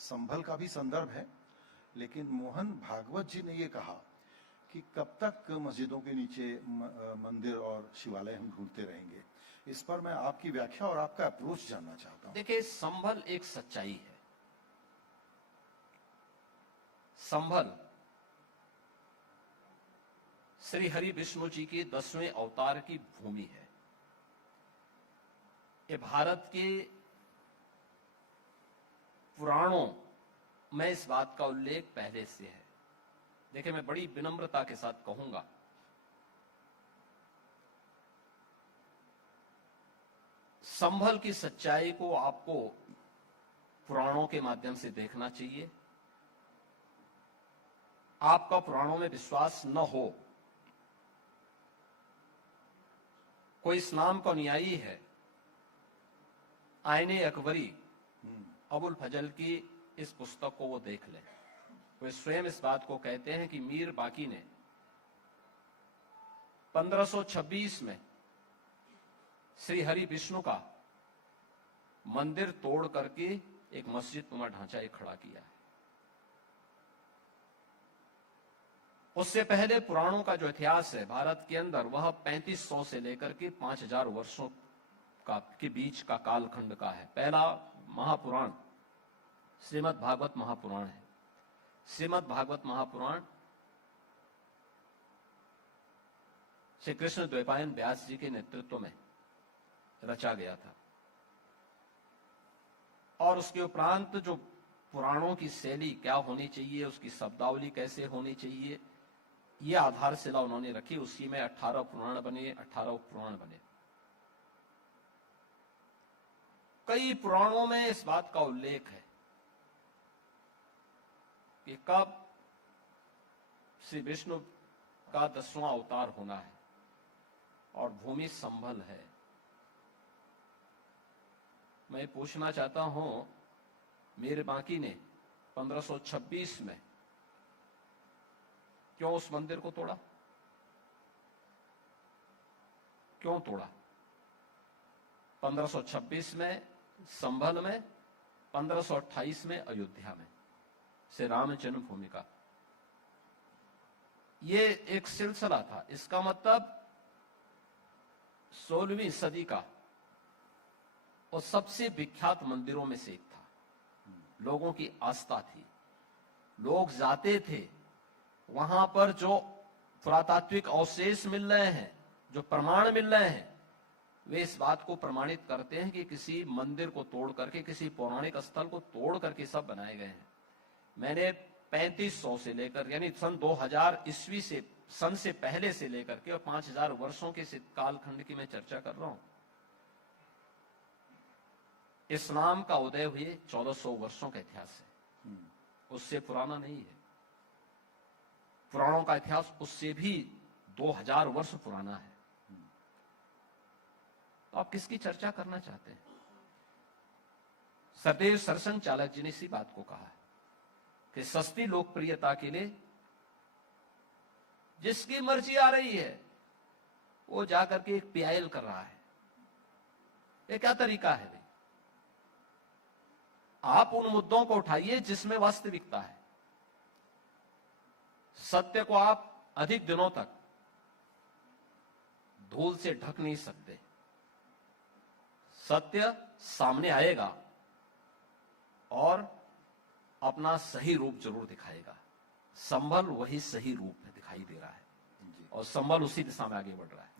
संभल का भी संदर्भ है, लेकिन मोहन भागवत जी ने ये कहा कि कब तक मस्जिदों के नीचे मंदिर और शिवालय हम ढूंढते रहेंगे। इस पर मैं आपकी व्याख्या और आपका अप्रोच जानना चाहता हूं। देखिए, संभल एक सच्चाई है। संभल श्री हरि विष्णु जी के 10वें अवतार की भूमि है। ये भारत के पुराणों में इस बात का उल्लेख पहले से है। देखिए, मैं बड़ी विनम्रता के साथ कहूंगा, संभल की सच्चाई को आपको पुराणों के माध्यम से देखना चाहिए। आपका पुराणों में विश्वास न हो, कोई इस्लाम का अनुयायी है, आईने अकबरी अबुल फजल की इस पुस्तक को वो देख ले। वे स्वयं इस बात को कहते हैं कि मीर बाकी ने 1526 में श्री हरि विष्णु का मंदिर तोड़ करके एक मस्जिद नुमा ढांचा एक खड़ा किया है। उससे पहले पुराणों का जो इतिहास है भारत के अंदर, वह 3500 से लेकर के 5000 वर्षों का के बीच का कालखंड का है। पहला महापुराण श्रीमद् भागवत महापुराण है। श्रीमद् भागवत महापुराण श्री कृष्ण द्वैपायन व्यास जी के नेतृत्व में रचा गया था। और उसके उपरांत जो पुराणों की शैली क्या होनी चाहिए, उसकी शब्दावली कैसे होनी चाहिए, ये आधारशिला उन्होंने रखी। उसी में 18 पुराण बने, 18 उपपुराण बने। कई पुराणों में इस बात का उल्लेख है कि कब श्री विष्णु का 10वां अवतार होना है और भूमि संभल है। मैं पूछना चाहता हूं, मीर बाकी ने 1526 में क्यों उस मंदिर को तोड़ा? क्यों तोड़ा? 1526 में संभल में, 1528 में अयोध्या में से राम जन्मभूमि का ये एक सिलसिला था। इसका मतलब 16वीं सदी का और सबसे विख्यात मंदिरों में से एक था। लोगों की आस्था थी, लोग जाते थे वहां पर। जो पुरातात्विक अवशेष मिल रहे हैं, जो प्रमाण मिल रहे हैं, वे इस बात को प्रमाणित करते हैं कि किसी मंदिर को तोड़ करके, किसी पौराणिक स्थल को तोड़ करके सब बनाए गए हैं। मैंने 3500 से लेकर यानी सन 2000 ईस्वी से, सन से पहले से लेकर के और 5000 वर्षों के कालखंड की मैं चर्चा कर रहा हूं। इस्लाम का उदय हुए 1400 वर्षों का इतिहास है, उससे पुराना नहीं है। पुराणों का इतिहास उससे भी 2000 वर्ष पुराना है। तो आप किसकी चर्चा करना चाहते हैं? सदैव सरसंघ चालक जी ने इसी बात को कहा है कि सस्ती लोकप्रियता के लिए जिसकी मर्जी आ रही है वो जाकर के एक पीआईएल कर रहा है। ये क्या तरीका है भाई? आप उन मुद्दों को उठाइए जिसमें वास्तविकता है। सत्य को आप अधिक दिनों तक धूल से ढक नहीं सकते। सत्य सामने आएगा और अपना सही रूप जरूर दिखाएगा। संभल वही सही रूप दिखाई दे रहा है और संभल उसी दिशा में आगे बढ़ रहा है।